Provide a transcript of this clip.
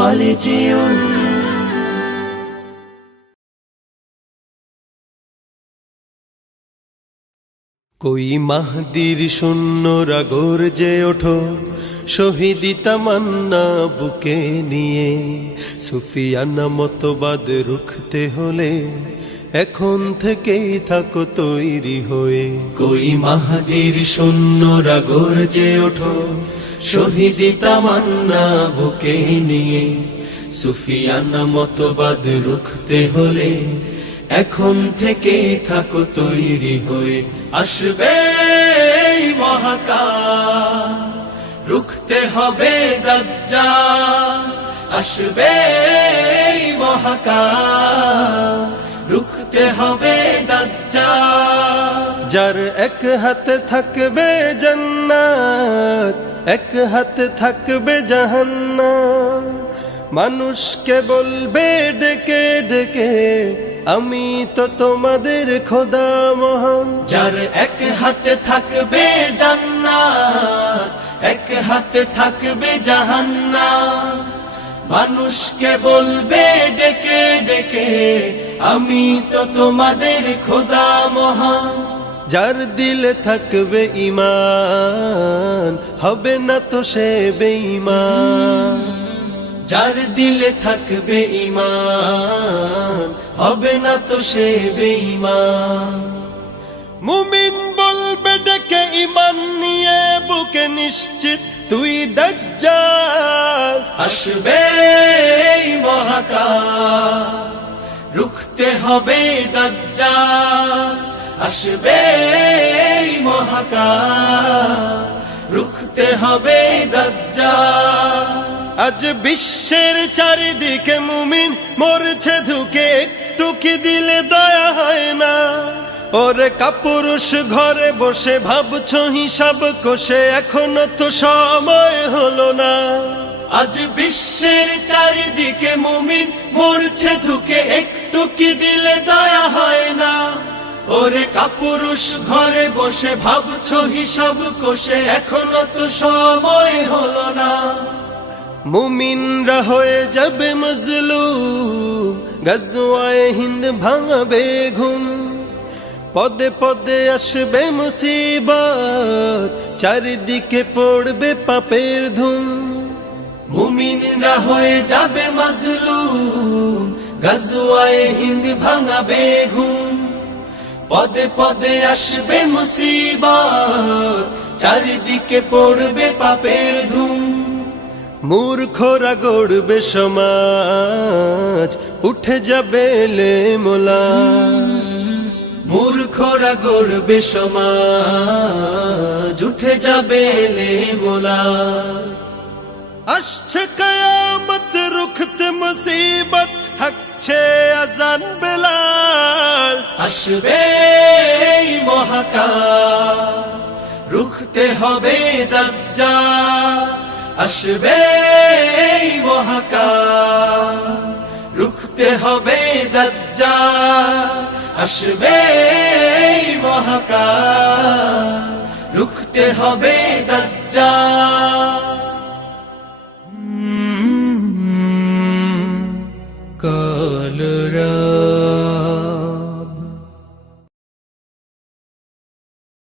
خالدون कोई মাহদির শূন্যরা গর্জে ওঠো শহীদি তামান্না বুকে নিয়ে সুফিয়ানা মতবাদ রুখতে হলে এখন থেকেই থাকো তৈরি হয়ে कोई মাহদির শূন্যরা গর্জে ওঠো শহীদি তামান্না বুকে নিয়ে সুফিয়ানা মতবাদ রুখতে হলে এখন থেকে থাকো তৈরি হয়ে আসবে মহাকাল রুখতে হবে দাজ্জাল আসবে মহাকাল রুখতে হবে দাজ্জাল যার এক হাতে থাকবে জান্নাত এক হাতে থাকবে জাহান্নাম মানুষকে বলবে ডেকে ডেকে আমি তো তোমাদের খোদা মহান যার এক হাতে থাকবে জান্নাত এক হাতে থাকবে জাহান্নাম মানুষকে বলবে ডেকে ডেকে আমি তো তোমাদের খোদা মহান যার দিলে থাকবে ঈমান হবে না তো সে বেঈমান যার দিলে থাকবে ঈমান হবে না তো সে বেঈমান মুমিন বলবে ডেকে ঈমান নিয়ে বুকে নিশ্চিত তুই দাজ্জাল আসবে মহাকাল রুখতে হবে দাজ্জাল আসবে মহাকাল রুখতে হবে দাজ্জাল আজ বিশ্বের চারিদিকে মুমিন মরছে ধুকে একটু কি দিলে দয়া হয় না ওরে কাপুরুষ ঘরে বসে ভাবছো হিসাব কষে এখনো তো সময় হলো না আজ বিশ্বের চারিদিকে মুমিন মরছে ধুকে একটু কি দিলে দয়া হয় না ওরে কাপুরুষ ঘরে বসে ভাবছো হিসাব কষে এখনো তো সময় হলো না মুমিনরা হয়ে যাবে মজলুম গজওয়ায়ে হিন্দ ভাঙাবে ঘুম পদে পদে আসবে মুসিবত চারিদিকে পড়বে পাপের ধুম মুমিনরা হয়ে যাবে মজলুম গজওয়ায়ে হিন্দ ভাঙাবে ঘুম পদে পদে আসবে মুসিবত চারিদিকে পড়বে পাপের ধুম মূর্খরা গড়বে সমাজ উঠে যাবে লেমোলা মূর্খরা গড়বে সমাজ উঠে যাবে লেমোলা আসছে কিয়ামত রুখতে মুসিবত হাকছে আজান বেলাল আসবে মহাকাল রুখতে হবে দাজ্জাল আসবে মহাকাল রুখতে হবে দাজ্জাল আসবে মহাকাল রুখতে হবে দাজ্জাল